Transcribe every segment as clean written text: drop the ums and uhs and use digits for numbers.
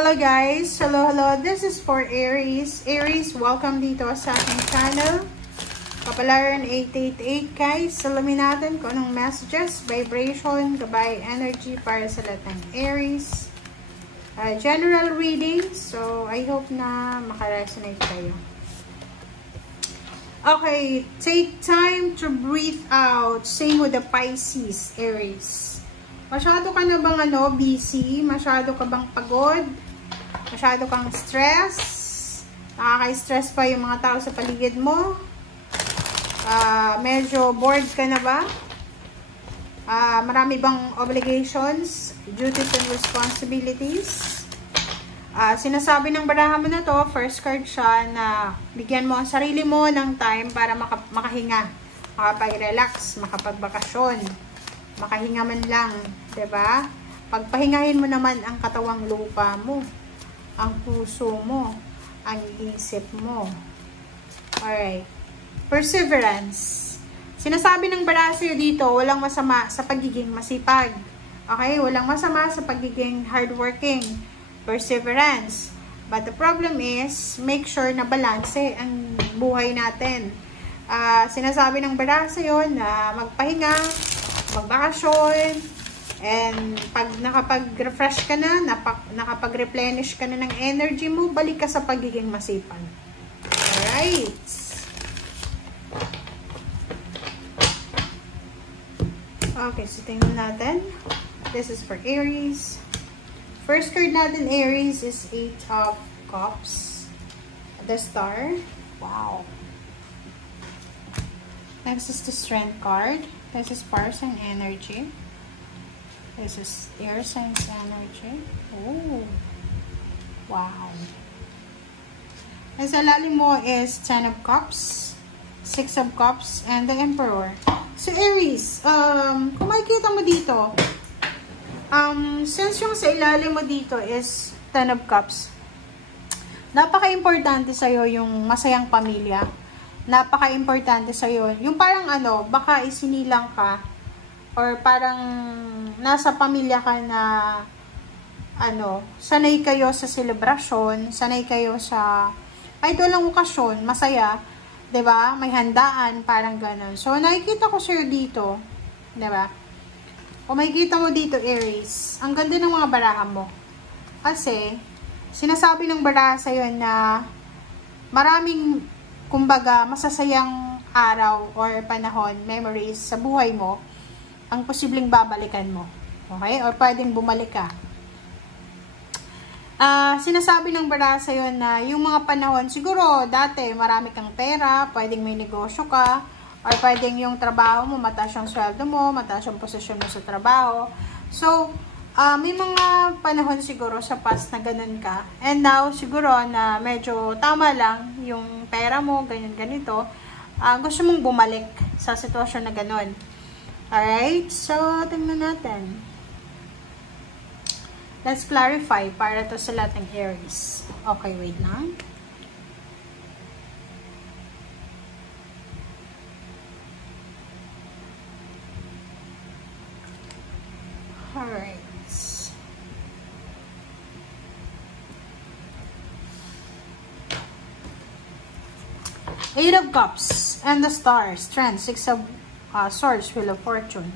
Hello guys! Hello! This is for Aries. Aries, welcome dito sa aking channel. Kapalaran 888 guys. Salamin natin kung anong messages, vibration, gabay, energy para sa lahat ng Aries. General reading. So, I hope na makaresonate kayo. Okay, take time to breathe out. Same with the Pisces, Aries. Masyado ka na bang busy? Masyado ka bang pagod? Masyado kang stress? Nakaka-stress pa yung mga tao sa paligid mo? Medyo bored ka na ba? Marami bang obligations, duties and responsibilities? Sinasabi ng barahan mo na to, first card siya, na bigyan mo ang sarili mo ng time para makahinga, makapag-relax, makapagbakasyon, makahinga man lang, 'di ba? Pagpahingahin mo naman ang katawang lupa mo, ang puso mo, ang isip mo. Alright. Perseverance. Sinasabi ng baraha sa'yo dito, walang masama sa pagiging masipag. Okay? Walang masama sa pagiging hardworking. Perseverance. But the problem is, make sure na balanse ang buhay natin. Sinasabi ng baraha sa'yo na magpahinga, magbakasyon, and pag nakapag-refresh ka na, nakapag-replenish ka na ng energy mo, balik ka sa pagiging masipag. Alright. Okay, so tingnan natin. This is for Aries. First card natin, Aries, is 8 of Cups. The Star. Wow. Next is the Strength card. This is Fire Sign energy. This is Air Signs energy. Oh. Wow. Nasa lalim mo is 10 of Cups, 6 of Cups, and the Emperor. So, Aries, kung makikita mo dito, since yung sa ilalim mo dito is 10 of Cups, napaka-importante sa'yo yung masayang pamilya. Napaka-importante sa'yo. Yung parang baka isinilang ka or parang nasa pamilya ka na sanay kayo sa selebrasyon, sanay kayo sa kahit walang okasyon, masaya, 'di ba? May handaan, parang gano'n. So, nakikita ko sir dito, 'di ba? Kung makikita mo dito, Aries, ang ganda ng mga baraha mo. Kasi, sinasabi ng baraha sa'yo na maraming kumbaga, masasayang araw or panahon, memories sa buhay mo, ang posibleng babalikan mo. Okay? Or pwedeng bumalik ka. Sinasabi ng baraha sa'yo na yung mga panahon, siguro dati marami kang pera, pwedeng may negosyo ka, or pwedeng yung trabaho mo, mataas yung sweldo mo, mataas yung posisyon mo sa trabaho. So, may mga panahon siguro sa past na ganun ka. And now, siguro na medyo tama lang yung pera mo, ganyan-ganito. Gusto mong bumalik sa sitwasyon na ganun. Alright? So, tingnan natin. Let's clarify para to sa lahat ng Aries. Okay, wait lang. Alright. 8 of Cups and the Star, Strength, 6 of Swords, Wheel of Fortune.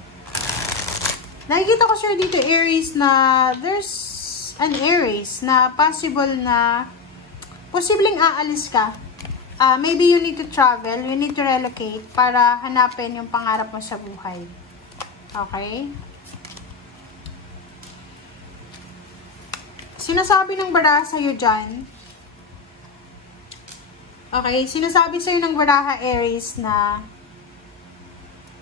Nakikita ko sir dito, Aries, na there's an Aries na possible na posibleng aalis ka. Maybe you need to travel, you need to relocate para hanapin yung pangarap mo sa buhay. Okay? Sinasabi ng baraha sa'yo dyan, okay, sinasabi sa'yo ng baraha, Aries, na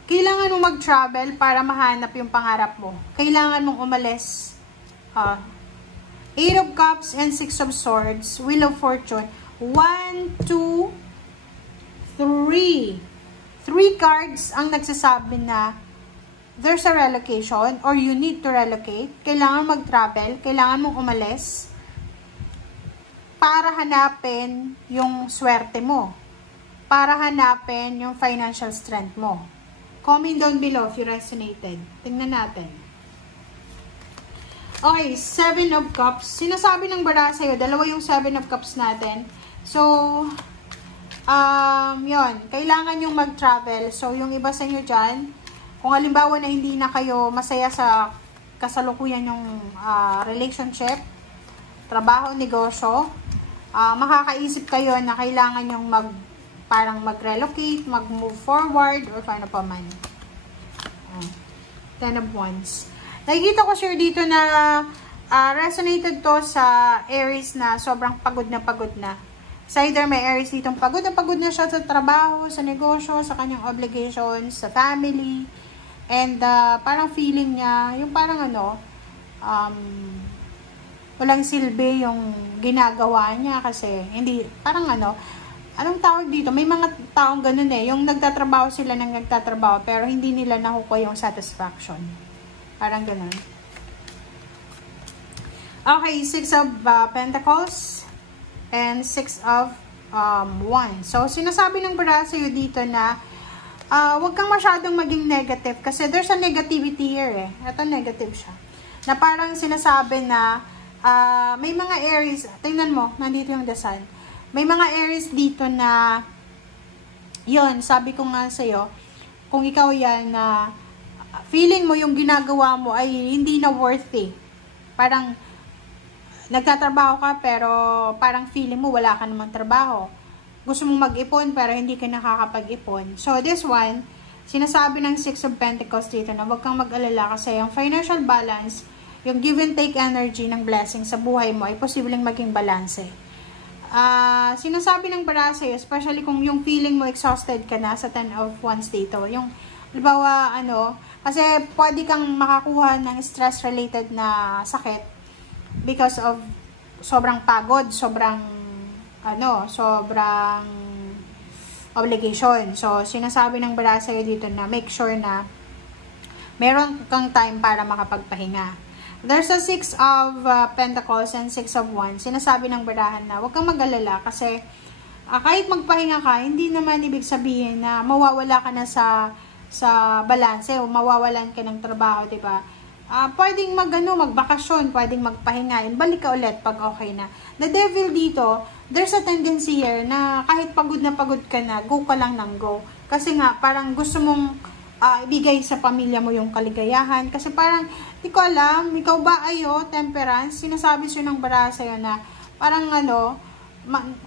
kailangan mong mag-travel para mahanap yung pangarap mo. Kailangan mong umalis. 8 of Cups and 6 of Swords, Wheel of Fortune. 1, 2, 3. 3 cards ang nagsasabi na there's a relocation or you need to relocate. Kailangan mag-travel. Kailangan mong umalis para hanapin yung swerte mo. Para hanapin yung financial strength mo. Comment down below if you resonated. Tingnan natin. Okay, 7 of Cups. Sinasabi ng bara sa'yo, dalawa yung 7 of Cups natin. So, yun. Kailangan yung mag-travel. So, yung iba sa inyo dyan, kung halimbawa na hindi na kayo masaya sa kasalukuyan yung relationship, trabaho, negosyo, makakaisip kayo na kailangan yung parang mag-relocate, mag-move forward, or paano pa man. 10 of Wands. Nakikita ko sure dito na resonated to sa Aries na sobrang pagod na pagod na. Sa either may Aries ditong pagod na siya sa trabaho, sa negosyo, sa kanyang obligations, sa family. And parang feeling niya, yung parang walang silbi yung ginagawa niya kasi hindi, parang anong tawag dito? May mga taong ganun yung nagtatrabaho sila ng nagtatrabaho pero hindi nila nakukuha yung satisfaction. Parang ganun. Okay, 6 of Pentacles and 6 of Wands. So, sinasabi ng bara sa'yo dito na huwag kang masyadong maging negative kasi there's a negativity here Ito negative siya. Na parang sinasabi na may mga Aries, tingnan mo, nandito yung The Sun. May mga Aries dito na yun, sabi ko nga sa'yo, kung ikaw yan na feeling mo yung ginagawa mo ay hindi na worthy. Parang nagtatrabaho ka pero parang feeling mo wala ka namang trabaho. Gusto mong mag-ipon pero hindi ka nakakapag-ipon. So this one, sinasabi ng 6 of Pentacles dito na huwag kang mag-alala kasi yung financial balance, yung give and take energy ng blessing sa buhay mo ay posibleng maging balanse. Sinasabi ng bara sa'yo, especially kung yung feeling mo exhausted ka na sa 10 of Wands dito, yung halimbawa, kasi pwede kang makakuha ng stress-related na sakit because of sobrang pagod, sobrang obligation. So, sinasabi ng bara sa'yo dito na make sure na meron kang time para makapagpahinga. There's a 6 of Pentacles and 6 of Wands. Sinasabi ng barahan na huwag kang mag-alala kasi kahit magpahinga ka, hindi naman ibig sabihin na mawawala ka na sa balanse o mawawalan ka ng trabaho, diba? Pwedeng magbakasyon, pwedeng magpahinga, balik ka ulit pag okay na. The devil dito, there's a tendency here na kahit pagod ka na, go ka lang ng go. Kasi nga, parang gusto mong ibigay sa pamilya mo yung kaligayahan. Kasi parang, di ko alam, ikaw ba temperance? Sinasabi siya ng bara sa'yo na parang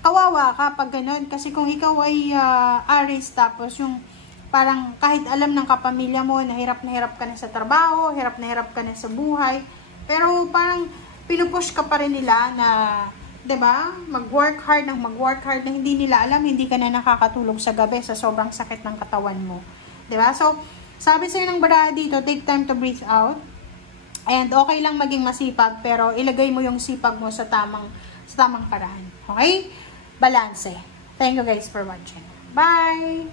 kawawa ka pag ganun. Kasi kung ikaw ay Aries, tapos yung parang kahit alam ng kapamilya mo na hirap ka na sa trabaho, hirap ka na sa buhay, pero parang pinupush ka pa rin nila na, diba, mag-work hard na hindi nila alam, hindi ka na nakakatulog sa gabi sa sobrang sakit ng katawan mo. Diba? So, sabi sa'yo ng bara dito, take time to breathe out. And okay lang maging masipag, pero ilagay mo yung sipag mo sa tamang paraan. Okay? Balanse. Thank you guys for watching. Bye!